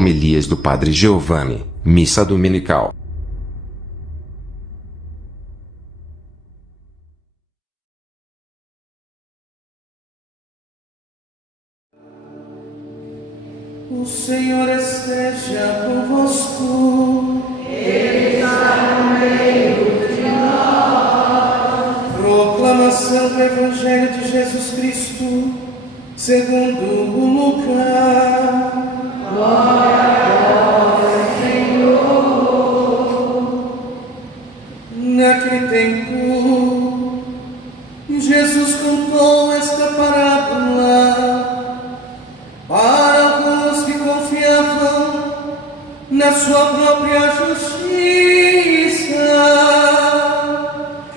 Homilias do Padre Giovanni, Missa Dominical. O Senhor esteja convosco. Ele está no meio de nós. Proclamação do Evangelho de Jesus Cristo, segundo o Lucas. Glória a vós, Senhor. Naquele tempo, Jesus contou esta parábola para alguns que confiavam na sua própria justiça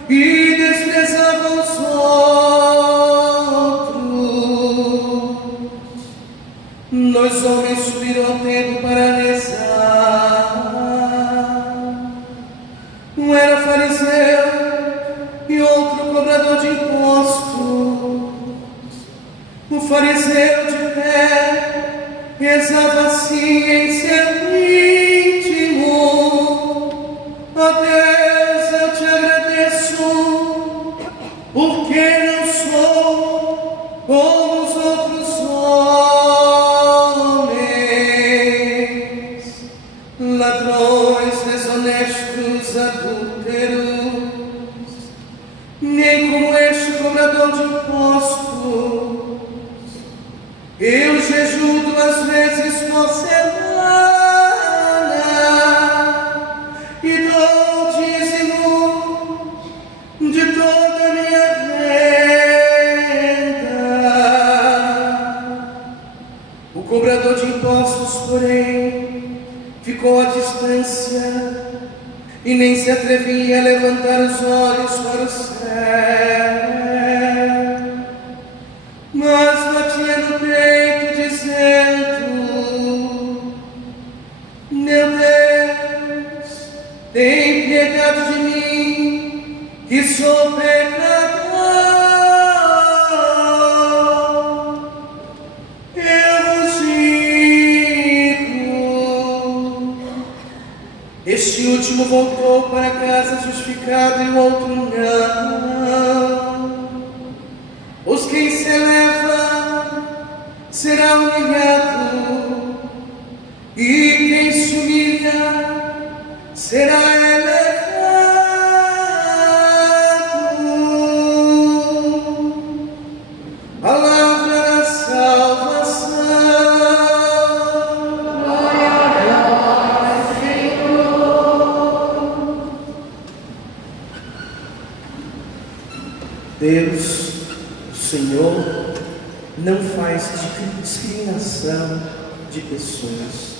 e desprezavam os outros. Dois homens subiram ao templo para rezar. Um era fariseu e outro cobrador de impostos. O fariseu de pé rezava assim em seu íntimo: ó Deus, eu te agradeço, porque não sou como os outros homens, ladrões, desonestos, adúlteros, nem como este cobrador de impostos. Eu jejuo 2 vezes por semana e dou o dízimo de toda a minha renda. O cobrador de impostos, porém, ficou à distância e nem se atrevia a levantar os olhos para o céu, mas batia no peito dizendo: meu Deus, tem piedade de mim, que sou pecador. Eu vos digo, este último voltou para casa justificado e o outro não. Os quem se eleva será humilhado, e quem se humilha será elevado. Palavra da salvação. Glória a vós, Senhor. Deus, o Senhor, não faz discriminação de pessoas.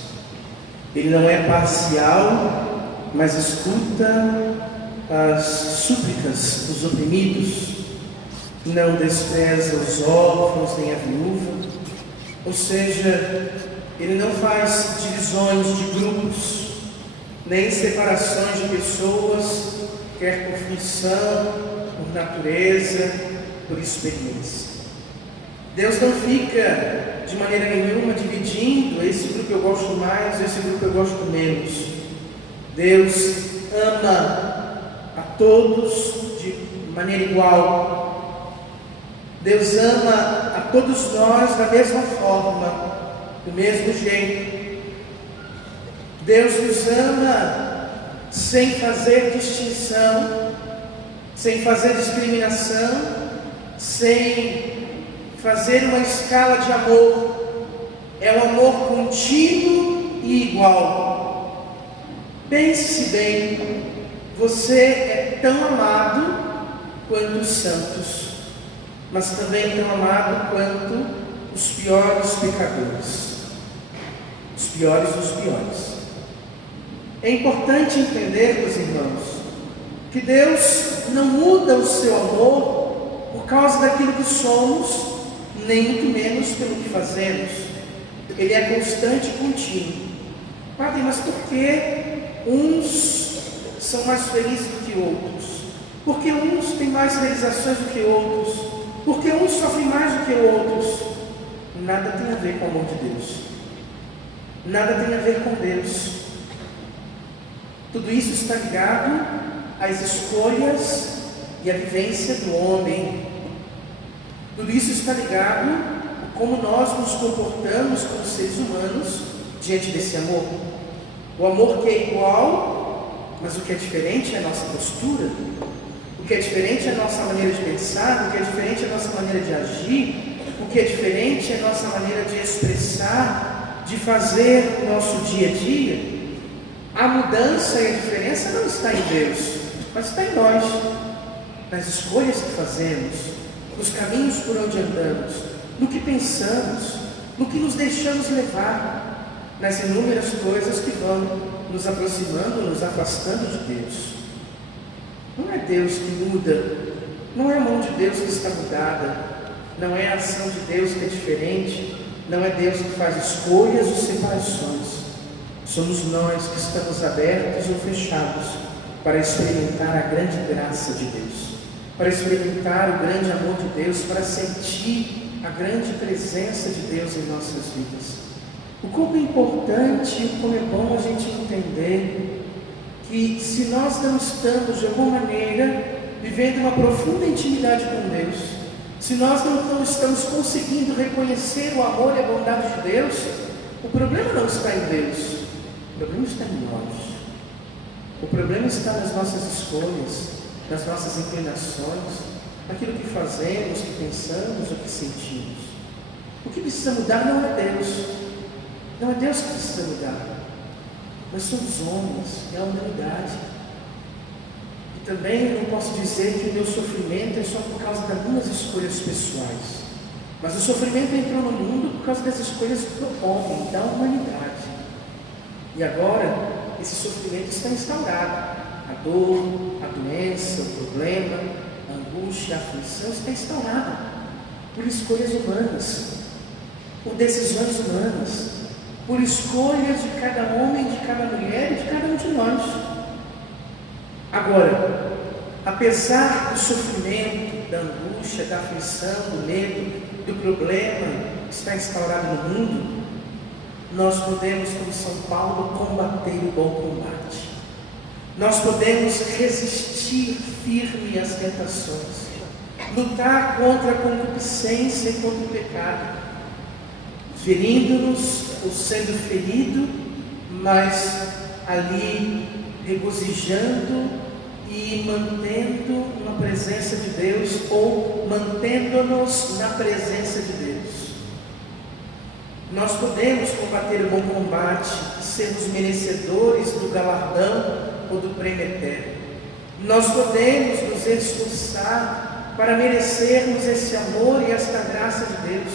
Ele não é parcial, mas escuta as súplicas dos oprimidos. Não despreza os órfãos nem a viúva. Ou seja, ele não faz divisões de grupos, nem separações de pessoas, quer por função, por natureza, por experiência. Deus não fica de maneira nenhuma dividindo: esse grupo eu gosto mais, esse grupo eu gosto menos. Deus ama a todos de maneira igual. Deus ama a todos nós da mesma forma, do mesmo jeito. Deus nos ama sem fazer distinção, sem fazer discriminação, sem fazer uma escala de amor. É um amor contínuo e igual. Pense bem, você é tão amado quanto os santos, mas também tão amado quanto os piores pecadores, os piores dos piores. É importante entender, meus irmãos, que Deus não muda o seu amor por causa daquilo que somos, nem muito menos pelo que fazemos. Ele é constante e contínuo. Padre, mas por que uns são mais felizes do que outros? Por que uns têm mais realizações do que outros? Por que uns sofrem mais do que outros? Nada tem a ver com o amor de Deus. nada tem a ver com Deus. Tudo isso está ligado às escolhas e à vivência do homem. Tudo isso está ligado a como nós nos comportamos como seres humanos diante desse amor. O amor que é igual, mas o que é diferente é a nossa postura. O que é diferente é a nossa maneira de pensar, o que é diferente é a nossa maneira de agir, o que é diferente é a nossa maneira de expressar, de fazer o nosso dia a dia. A mudança e a diferença não está em Deus, mas está em nós, nas escolhas que fazemos, nos caminhos por onde andamos, no que pensamos, no que nos deixamos levar, nas inúmeras coisas que vão nos aproximando, nos afastando de Deus. Não é Deus que muda, não é a mão de Deus que está mudada, não é a ação de Deus que é diferente, não é Deus que faz escolhas ou separações. Somos nós que estamos abertos ou fechados para experimentar a grande graça de Deus, para experimentar o grande amor de Deus, para sentir a grande presença de Deus em nossas vidas. O quão é importante e como é bom a gente entender que se nós não estamos de alguma maneira vivendo uma profunda intimidade com Deus, se nós não estamos conseguindo reconhecer o amor e a bondade de Deus, o problema não está em Deus, o problema está em nós. O problema está nas nossas escolhas, nas nossas inclinações, naquilo que fazemos, que pensamos ou que sentimos. O que precisa mudar não é Deus, não é Deus que precisa mudar. Nós somos homens, é a humanidade. E também eu não posso dizer que o meu sofrimento é só por causa das minhas escolhas pessoais, mas o sofrimento entrou no mundo por causa das escolhas do homem, da humanidade. E agora, esse sofrimento está instaurado. A dor, a doença, o problema, a angústia, a aflição está instaurada por escolhas humanas, por decisões humanas, por escolhas de cada homem, de cada mulher e de cada um de nós. Agora, apesar do sofrimento, da angústia, da aflição, do medo, do problema que está instaurado no mundo, nós podemos, como São Paulo, combater o bom combate. Nós podemos resistir firme às tentações, lutar contra a concupiscência e contra o pecado, ferindo-nos ou sendo ferido, mas ali regozijando e mantendo uma presença de Deus, ou mantendo-nos na presença de Deus. Nós podemos combater o bom combate e sermos merecedores do galardão ou do prêmio eterno. Nós podemos nos esforçar para merecermos esse amor e esta graça de Deus.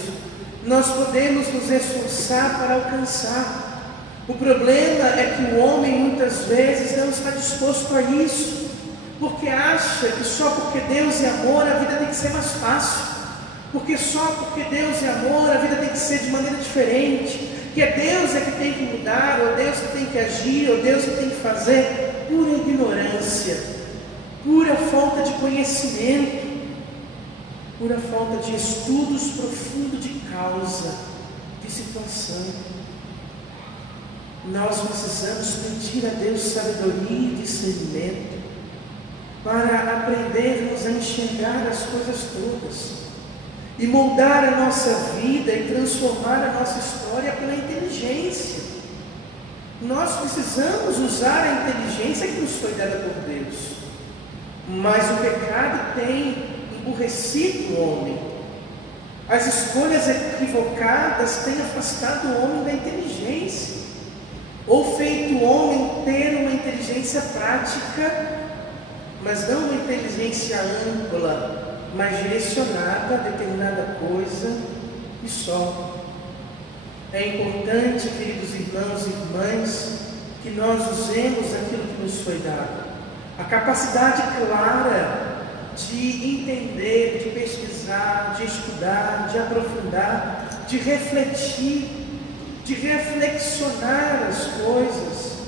Nós podemos nos esforçar para alcançar. O problema é que o homem muitas vezes não está disposto a isso, porque acha que só porque Deus é amor a vida tem que ser mais fácil, porque só porque Deus é amor a vida tem que ser de maneira diferente, que é Deus que tem que mudar, ou Deus que tem que agir, ou Deus que tem que fazer. Pura ignorância, pura falta de conhecimento, pura falta de estudos profundos de causa, de situação. Nós precisamos pedir a Deus sabedoria e discernimento para aprendermos a enxergar as coisas todas e moldar a nossa vida e transformar a nossa história pela inteligência. Nós precisamos usar a inteligência que nos foi dada por Deus, mas o pecado tem emburrecido o homem. As escolhas equivocadas têm afastado o homem da inteligência, ou feito o homem ter uma inteligência prática, mas não uma inteligência ampla, mas direcionada a determinada coisa e só. É importante, queridos irmãos e irmãs, que nós usemos aquilo que nos foi dado. A capacidade clara de entender, de pesquisar, de estudar, de aprofundar, de refletir, de reflexionar as coisas,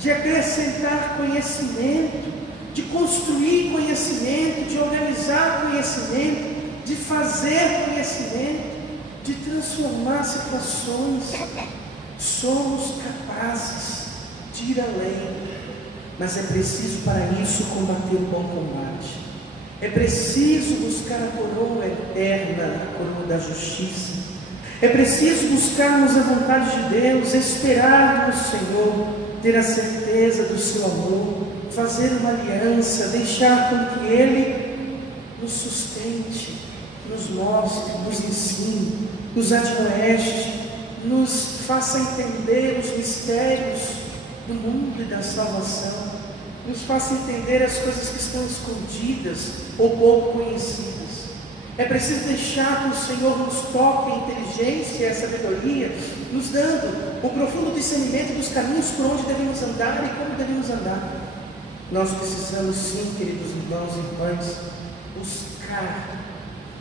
de acrescentar conhecimento, de construir conhecimento, de organizar conhecimento, de fazer conhecimento, de transformar situações, Somos capazes de ir além, mas é preciso para isso combater o bom combate. É preciso buscar a coroa eterna, a coroa da justiça. É preciso buscarmos a vontade de Deus, esperar no Senhor, ter a certeza do seu amor, fazer uma aliança, deixar com que Ele nos sustente, nos mostre, nos ensine, nos admoeste, nos faça entender os mistérios do mundo e da salvação, nos faça entender as coisas que estão escondidas ou pouco conhecidas. É preciso deixar que o Senhor nos toque a inteligência e a sabedoria, nos dando o profundo discernimento dos caminhos por onde devemos andar e como devemos andar. Nós precisamos sim, queridos irmãos e irmãs, buscar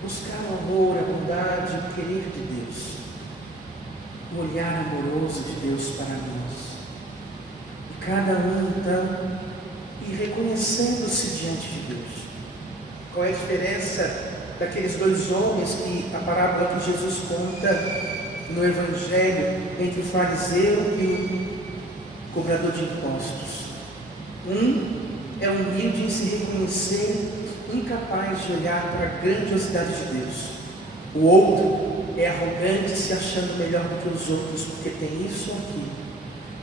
o amor, a bondade, o querer de Deus, o olhar amoroso de Deus para nós. E cada um então ir reconhecendo-se diante de Deus. Qual é a diferença daqueles dois homens que a parábola que Jesus conta no Evangelho entre o fariseu e o cobrador de impostos? Um é humilde em se reconhecer incapaz de olhar para a grandiosidade de Deus. O outro é arrogante, se achando melhor do que os outros, porque tem isso ou aquilo.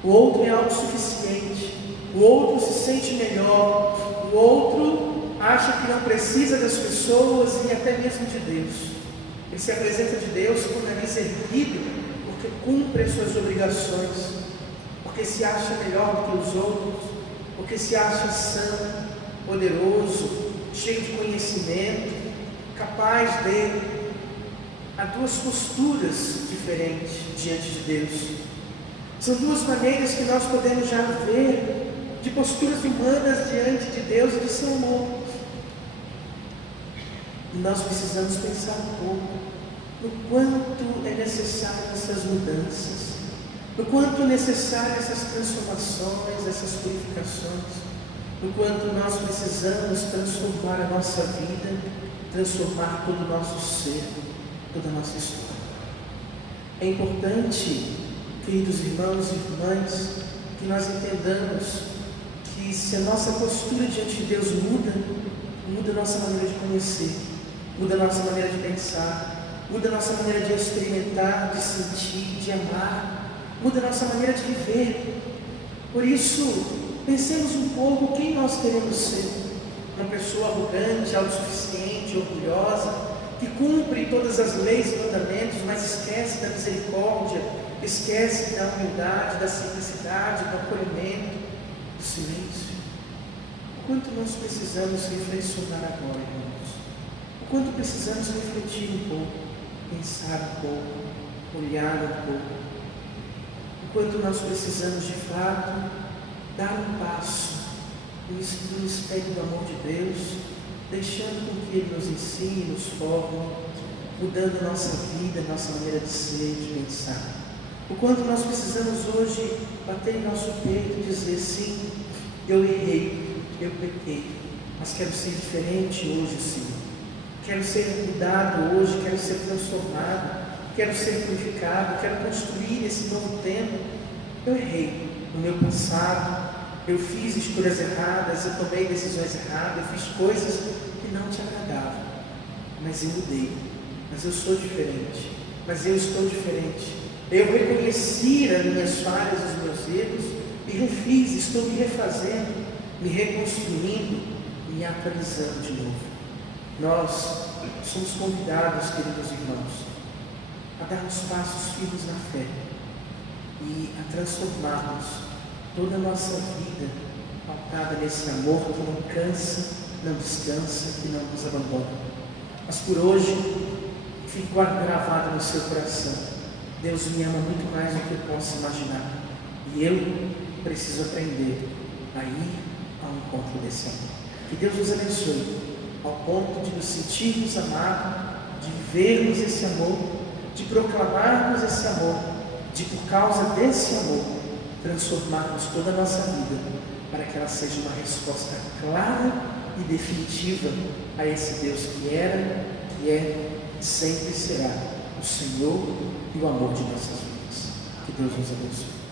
O outro é autossuficiente. O outro se sente melhor. O outro acha que não precisa das pessoas e até mesmo de Deus. Ele se apresenta de Deus com o nariz erguido, porque cumpre as suas obrigações, porque se acha melhor do que os outros, porque se acha santo, poderoso, cheio de conhecimento, capaz de... Há duas posturas diferentes diante de Deus. São duas maneiras que nós podemos já ver de posturas humanas diante de Deus e de seu amor. E nós precisamos pensar um pouco no quanto é necessário essas mudanças, no quanto é necessário essas transformações, essas purificações, no quanto nós precisamos transformar a nossa vida, transformar todo o nosso ser, toda a nossa história. É importante, queridos irmãos e irmãs, que nós entendamos que se a nossa postura diante de Deus muda, muda a nossa maneira de conhecer, muda a nossa maneira de pensar, muda a nossa maneira de experimentar, de sentir, de amar, muda a nossa maneira de viver. Por isso, pensemos um pouco quem nós queremos ser. Uma pessoa arrogante, autossuficiente, orgulhosa, que cumpre todas as leis e mandamentos, mas esquece da misericórdia, esquece da humildade, da simplicidade, do acolhimento, do silêncio. O quanto nós precisamos reflexionar agora, irmãos. O quanto precisamos refletir um pouco, pensar um pouco, olhar um pouco. O quanto nós precisamos de fato dar um passo no mistério do amor de Deus, deixando com que Ele nos ensine, nos forme, mudando a nossa vida, a nossa maneira de ser, de pensar. O quanto nós precisamos hoje bater em nosso peito e dizer: sim, eu errei, eu pequei, mas quero ser diferente hoje, Senhor. Quero ser mudado hoje, quero ser transformado, quero ser purificado, quero construir esse novo tempo. Eu errei no meu passado, eu fiz escolhas erradas, eu tomei decisões erradas, eu fiz coisas que não te agradavam, mas eu mudei, mas eu sou diferente, mas eu estou diferente. Eu reconheci as minhas falhas, os meus erros, e refiz, estou me refazendo, me reconstruindo, me atualizando de novo. Nós somos convidados, queridos irmãos, a darmos passos firmes na fé e a transformarmos toda a nossa vida pautada nesse amor que não cansa, não descansa, que não nos abandona. Mas por hoje, fique gravado no seu coração: Deus me ama muito mais do que eu posso imaginar, e eu preciso aprender a ir ao encontro desse amor. Que Deus nos abençoe, ao ponto de nos sentirmos amados, de vivermos esse amor, de proclamarmos esse amor, de por causa desse amor transformarmos toda a nossa vida, para que ela seja uma resposta clara e definitiva a esse Deus que era, que é e sempre será o Senhor e o amor de nossas vidas. Que Deus nos abençoe.